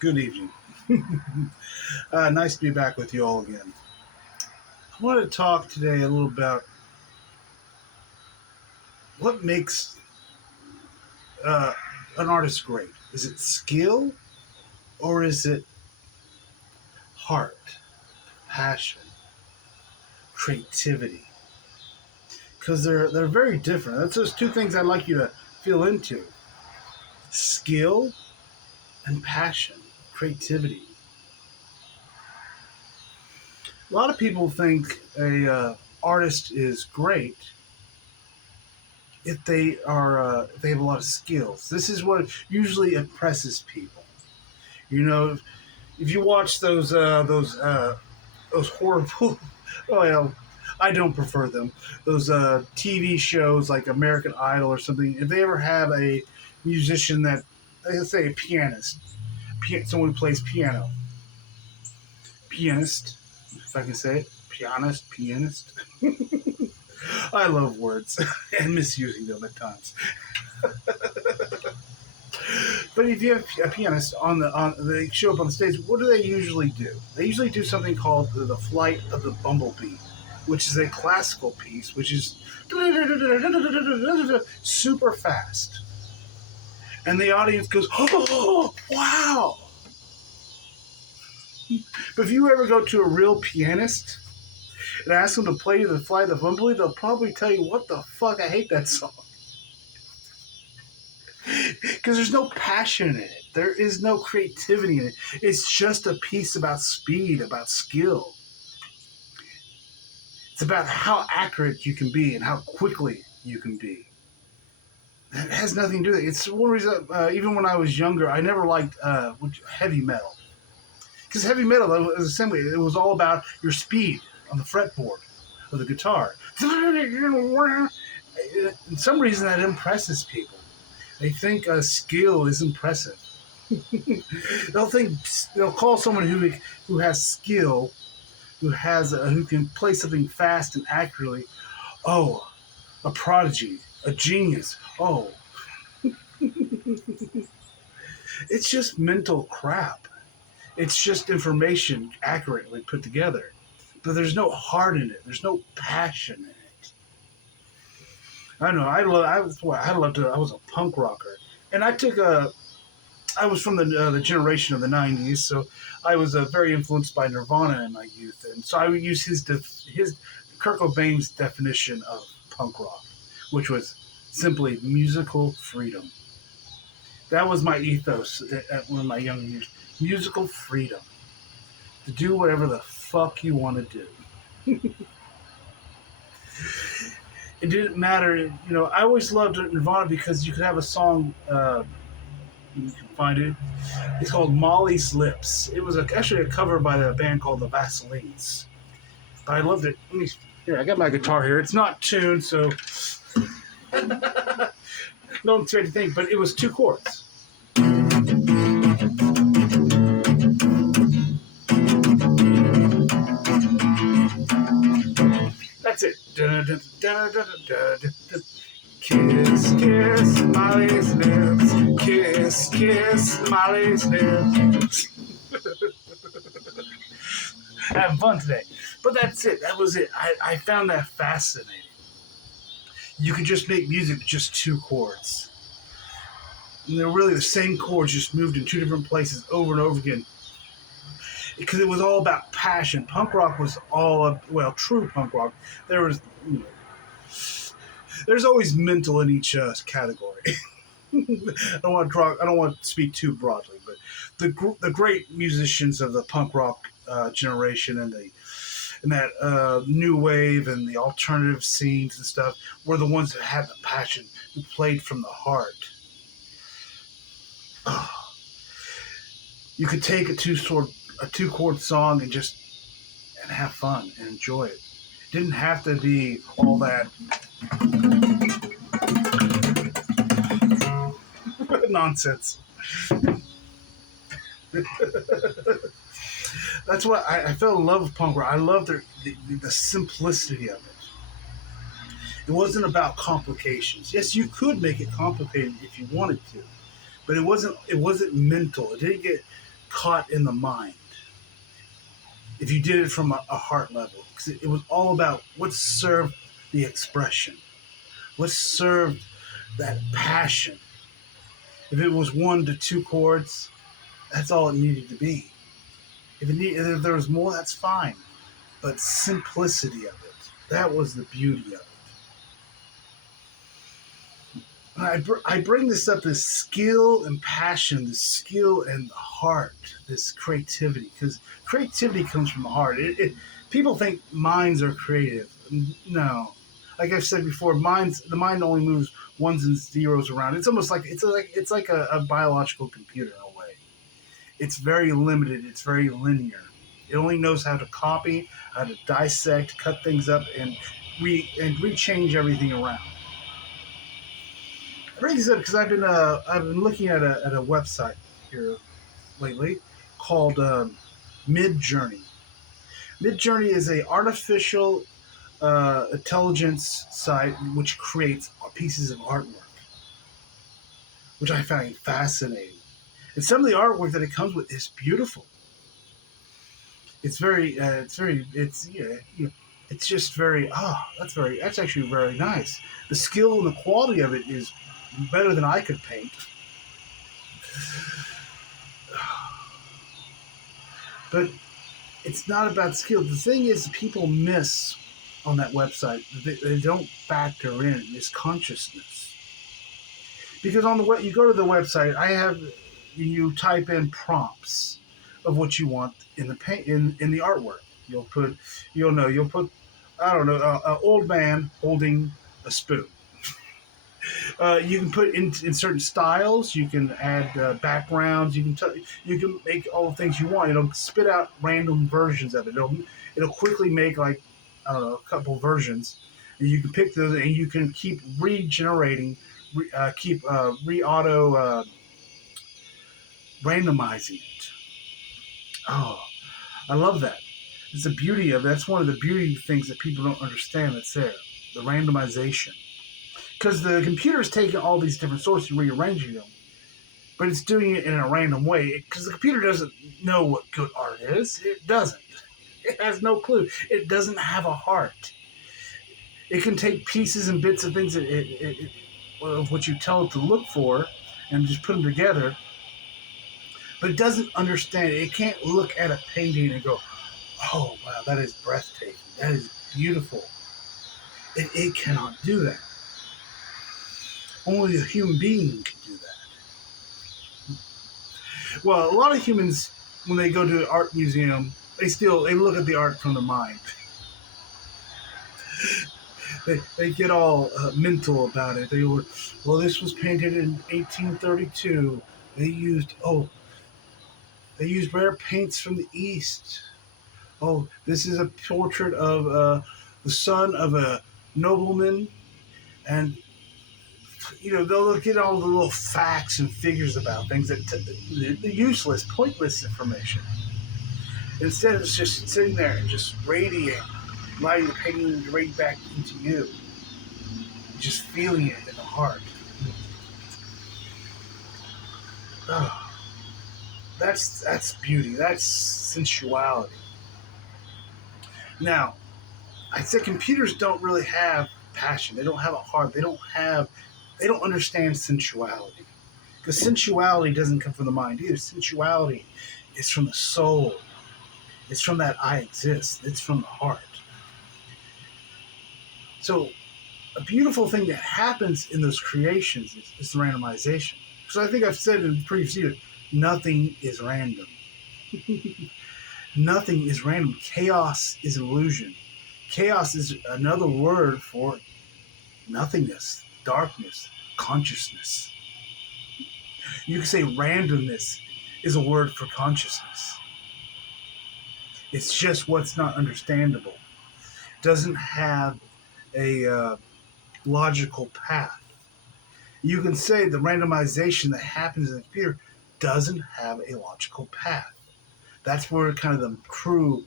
Good evening. Nice to be back with you all again. I want to talk today a little about what makes uh, an artist great. Is it skill or is it heart, passion, creativity? Because they're very different. That's just two things I'd like you to feel into: skill and passion, creativity. A lot of people think a artist is great if they have a lot of skills. This is what usually impresses people. You know, if you watch those horrible, well, I don't prefer them. Those TV shows like American Idol or something. If they ever have a musician that, let's say, a pianist, someone who plays pianist, if I can say it, pianist. I love words and misusing them at times. But if you have a pianist they show up on the stage, what do they usually do? They usually do something called the Flight of the Bumblebee, which is a classical piece, which is super fast, and the audience goes, "Oh, wow!" But if you ever go to a real pianist and ask them to play the Flight of the Bumblebee, they'll probably tell you, "What the fuck? I hate that song." Because there's no passion in it. There is no creativity in it. It's just a piece about speed, about skill. It's about how accurate you can be and how quickly you can be. It has nothing to do with it. It's one reason, even when I was younger, I never liked heavy metal. Because heavy metal, assembly, it was all about your speed on the fretboard of the guitar. For some reason, that impresses people. They think skill is impressive. They'll call someone who has skill, who can play something fast and accurately. Oh, a prodigy, a genius. Oh, it's just mental crap. It's just information accurately put together, but there's no heart in it. There's no passion in it. I don't know. I was a punk rocker, and I was from the generation of the '90s, so I was very influenced by Nirvana in my youth, and so I would use his Kurt Cobain's definition of punk rock, which was simply musical freedom. That was my ethos at one of my younger years: musical freedom to do whatever the fuck you want to do. It didn't matter, I always loved Nirvana because you could have a song. You can find it. It's called Molly's Lips. It was actually a cover by a band called the Vaselines. But I loved it. Here, I got my guitar here. It's not tuned, so don't expect to think, but it was two chords. That's it. Kiss, kiss Molly's lips. Kiss, kiss Molly's lips. Having fun today. But that's it. That was it. I found that fascinating. You could just make music with just two chords. And they're really the same chords, just moved in two different places over and over again. Because it was all about passion. Punk rock was true punk rock. There's always mental in each category. I don't want to speak too broadly, but the great musicians of the punk rock generation and that new wave and the alternative scenes and stuff were the ones that had the passion, who played from the heart. You could take a two chord song and have fun and enjoy it. It didn't have to be all that nonsense. That's what I fell in love with punk rock. I love the simplicity of it. It wasn't about complications. Yes, you could make it complicated if you wanted to, but it wasn't mental. It didn't get caught in the mind. If you did it from a heart level, because it was all about what served the expression, what served that passion. If it was 1 to 2 chords, that's all it needed to be. If there was more, that's fine. But simplicity of it, that was the beauty of it. I bring this up, this skill and passion, this skill and heart, this creativity, because creativity comes from the heart. People think minds are creative. No, like I've said before, the mind only moves ones and zeros around. It's almost like it's like a biological computer in a way. It's very limited. It's very linear. It only knows how to copy, how to dissect, cut things up, and rechange everything around. I bring this up because I've been looking at a website here lately called Midjourney. Midjourney is a artificial intelligence site which creates pieces of artwork, which I find fascinating. And some of the artwork that it comes with is beautiful. It's just very that's actually very nice. The skill and the quality of it is better than I could paint. But it's not about skill. The thing is, people miss on that website. They don't factor in is consciousness. Because on the web, you go to the website. You type in prompts of what you want in the paint in the artwork. You'll put I don't know, an old man holding a spoon. You can put in certain styles. You can add backgrounds. You can make all the things you want. It'll spit out random versions of it. It'll quickly make like I don't know a couple versions, and you can pick those and you can keep regenerating, keep re-auto randomizing it. Oh, I love that. It's the beauty of it. That's one of the beauty things that people don't understand. That's there, the randomization. Because the computer's taking all these different sources and rearranging them, but it's doing it in a random way. Because the computer doesn't know what good art is. It doesn't. It has no clue. It doesn't have a heart. It can take pieces and bits of things of what you tell it to look for and just put them together, but it doesn't understand it. It can't look at a painting and go, oh, wow, that is breathtaking. That is beautiful. It cannot do that. Only a human being can do that. Well, a lot of humans, when they go to an art museum, they look at the art from the mind. They get all mental about it. Well, this was painted in 1832. They used rare paints from the East. Oh, this is a portrait of the son of a nobleman, and they'll get all the little facts and figures about things the useless, pointless information. Instead, it's just sitting there and just radiating, allowing the painting to radiate back into you, just feeling it in the heart. Oh, that's beauty. That's sensuality. Now, I said computers don't really have passion. They don't have a heart. They don't understand sensuality. Because sensuality doesn't come from the mind either. Sensuality is from the soul. It's from that I exist. It's from the heart. So a beautiful thing that happens in those creations is the randomization. So I think I've said in previous years, nothing is random. Nothing is random. Chaos is illusion. Chaos is another word for nothingness, darkness, consciousness. You can say randomness is a word for consciousness. It's just what's not understandable. It doesn't have a logical path. You can say the randomization that happens in the computer doesn't have a logical path. That's where kind of the true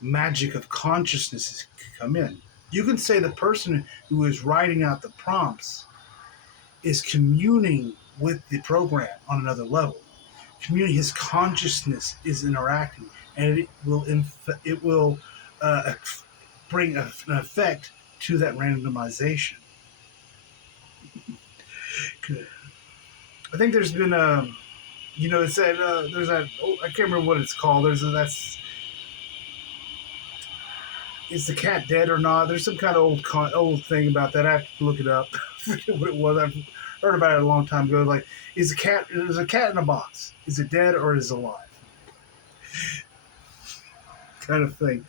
magic of consciousness come in. You can say the person who is writing out the prompts is communing with the program on another level. Community, his consciousness is interacting, and it will uh, bring an effect to that randomization. I think there's been a, it's that there's that. Oh, I can't remember what it's called. That's is the cat dead or not? There's some kind of old thing about that. I have to look it up. I forget what it was. I've heard about it a long time ago. Like, is a cat in a box? Is it dead or is it alive? Kind of thing.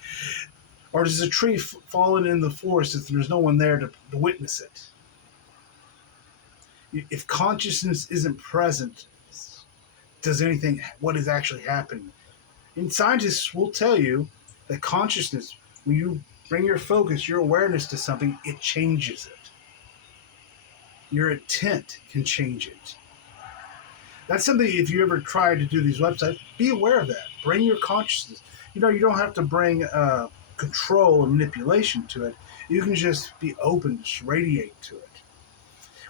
Or does a tree fallen in the forest if there's no one there to witness it? If consciousness isn't present, what is actually happening? And scientists will tell you that consciousness, when you bring your focus, your awareness to something, it changes it. Your intent can change it. That's something, if you ever try to do these websites, be aware of that. Bring your consciousness. You don't have to bring control and manipulation to it. You can just be open, just radiate to it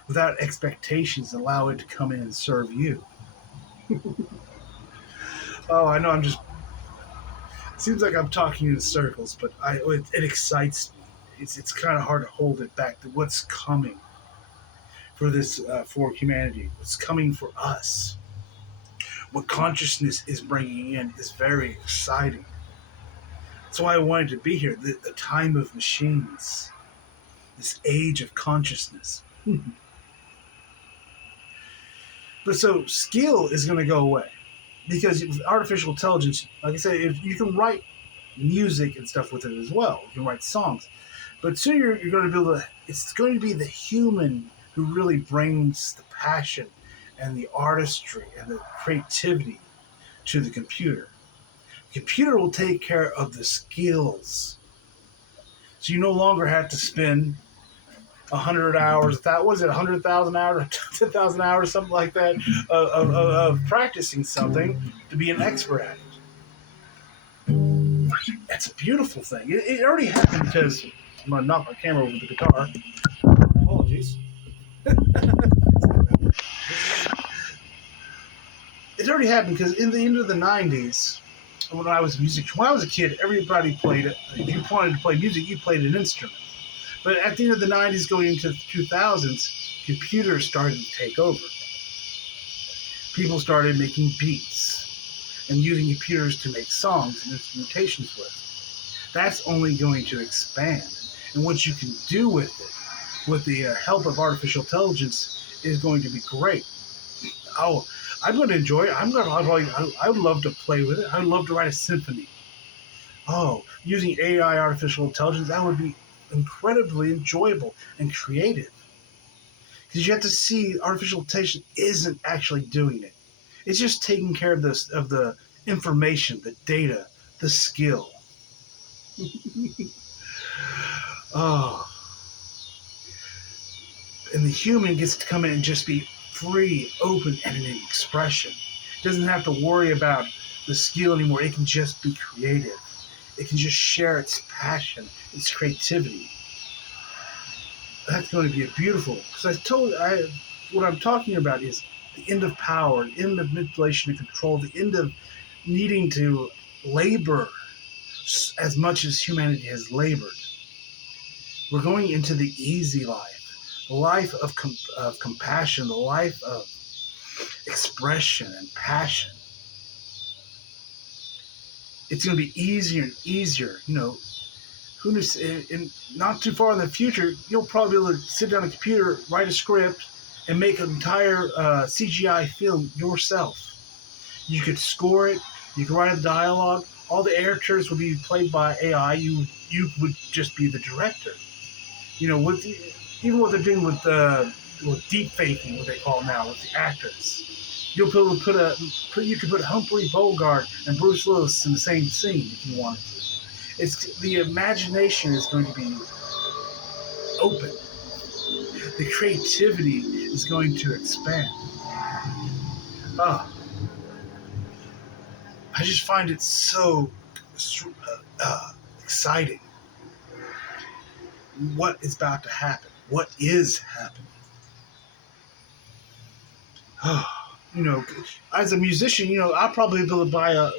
without expectations and allow it to come in and serve you. Oh, I know seems like I'm talking in circles, but it excites me. It's kind of hard to hold it back. What's coming for this for humanity? What's coming for us? What consciousness is bringing in is very exciting. That's why I wanted to be here. The time of machines, this age of consciousness. But so skill is going to go away because with artificial intelligence, like I said, if you can write music and stuff with it as well. You can write songs, but soon you're going to be able to. It's going to be the human who really brings the passion and the artistry and the creativity to the computer. The computer will take care of the skills, so you no longer have to spend 100 hours. That was it, 100,000 hours, 10,000 hours, something like that, of practicing something to be an expert at it. That's a beautiful thing. It already happened because I'm going to knock my camera over the guitar. Apologies. It already happened because in the end of the 90s, when I was a kid, everybody played it. If you wanted to play music, you played an instrument. But at the end of the 90s, going into the 2000s, computers started to take over. People started making beats and using computers to make songs and instrumentations with. That's only going to expand. And what you can do with it, with the help of artificial intelligence, is going to be great. Oh, I'm going to enjoy it. I would love to play with it. I would love to write a symphony. Oh, using AI, artificial intelligence, that would be incredibly enjoyable and creative. Because you have to see artificial intelligence isn't actually doing it. It's just taking care of the information, the data, the skill. Oh, and the human gets to come in and just be free, open, and an expression. It doesn't have to worry about the skill anymore. It can just be creative. It can just share its passion, its creativity. That's going to be a beautiful. Because what I'm talking about is the end of power, the end of manipulation and control, the end of needing to labor as much as humanity has labored. We're going into the easy life, the life of compassion, the life of expression and passion. It's going to be easier and easier. Who knows? In not too far in the future, you'll probably be able to sit down on a computer, write a script, and make an entire CGI film yourself. You could score it. You could write a dialogue. All the characters would be played by AI. You would just be the director. Even what they're doing with deep faking, what they call it now, with the actors. You'll be able to you could put Humphrey Bogart and Bruce Willis in the same scene if you wanted to. It's the imagination is going to be open. The creativity is going to expand. I just find it so exciting. What is about to happen? What is happening? You know, as a musician, you know, I'll probably be able to buy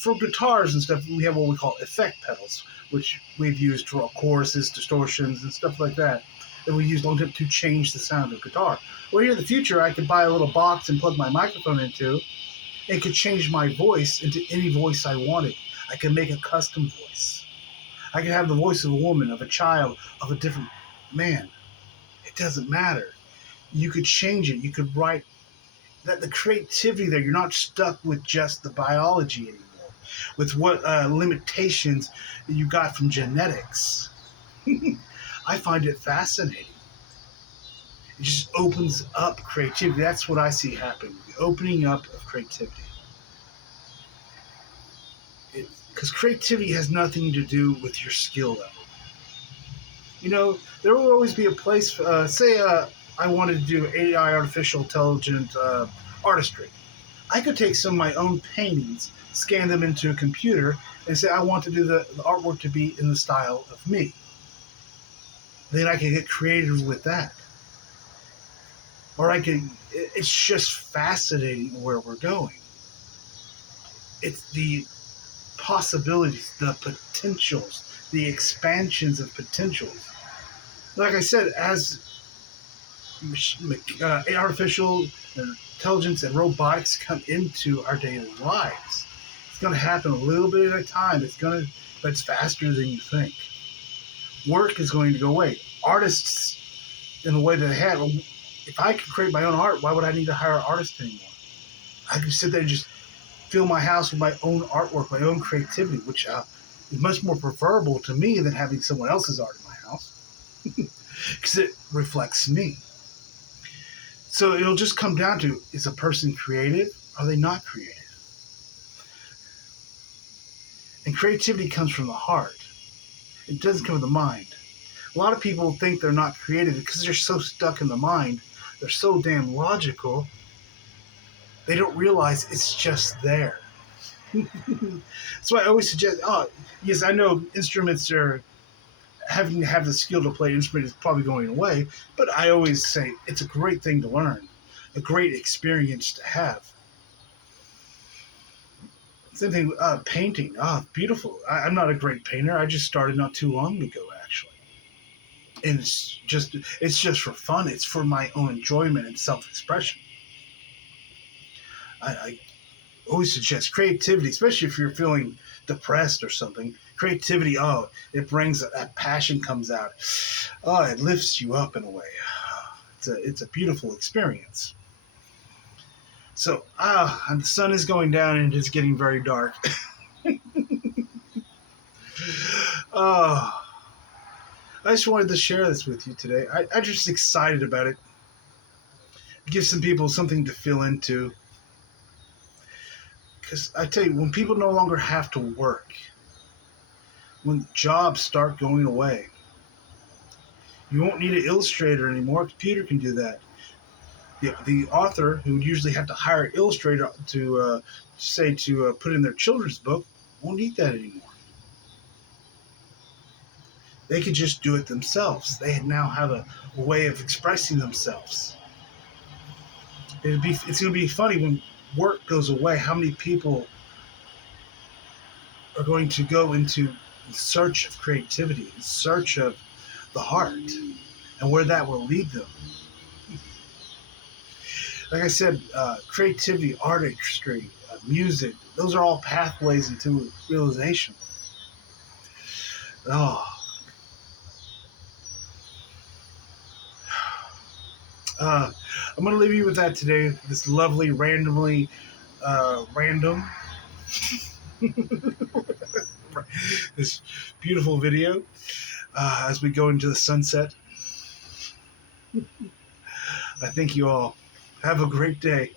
for guitars and stuff. We have what we call effect pedals, which we've used for choruses, distortions, and stuff like that. That we use to change the sound of guitar. Well, here in the future, I could buy a little box and plug my microphone into. It could change my voice into any voice I wanted. I could make a custom voice. I could have the voice of a woman, of a child, of a different man. It doesn't matter. You could change it. You could write that the creativity there. You're not stuck with just the biology anymore, with what limitations you got from genetics. I find it fascinating. It just opens up creativity. That's what I see happening. The opening up of creativity. Because creativity has nothing to do with your skill level. You know, there will always be a place. Say, I wanted to do AI, artificial intelligent artistry. I could take some of my own paintings, scan them into a computer, and say I want to do the artwork to be in the style of me. Then I can get creative with that. Or I could. It's just fascinating where we're going. It's the possibilities, the potentials, the expansions of potentials. Like I said, as artificial intelligence and robotics come into our daily lives, it's going to happen a little bit at a time. But it's faster than you think. Work is going to go away. Artists, in the way that they have, if I could create my own art, why would I need to hire an artist anymore? I could sit there and just fill my house with my own artwork, my own creativity, which is much more preferable to me than having someone else's art in my house because it reflects me. So it'll just come down to, is a person creative? Are they not creative? And creativity comes from the heart. It doesn't come from the mind. A lot of people think they're not creative because they're so stuck in the mind. They're so damn logical. They don't realize it's just there. That's why I always suggest, yes, I know instruments are having to have the skill to play an instrument is probably going away, but I always say it's a great thing to learn, a great experience to have. Same thing, painting. Beautiful. I'm not a great painter. I just started not too long ago, actually, and it's just for fun. It's for my own enjoyment and self-expression. I always suggest creativity, especially if you're feeling depressed or something. Creativity, it brings that passion comes out. Oh, it lifts you up in a way. It's a beautiful experience. So, and the sun is going down and it's getting very dark. Oh, I just wanted to share this with you today. I'm just excited about it. Give some people something to feel into. Because I tell you, when people no longer have to work, when jobs start going away, you won't need an illustrator anymore. A computer can do that. The author, who would usually have to hire an illustrator to put in their children's book, won't need that anymore. They could just do it themselves. They now have a way of expressing themselves. It's going to be funny when work goes away. How many people are going to go into search of creativity, in search of the heart, and where that will lead them? Like I said, creativity, artistry, music, those are all pathways into realization. Oh, I'm going to leave you with that today. This lovely, random, this beautiful video as we go into the sunset. I thank you all. Have a great day.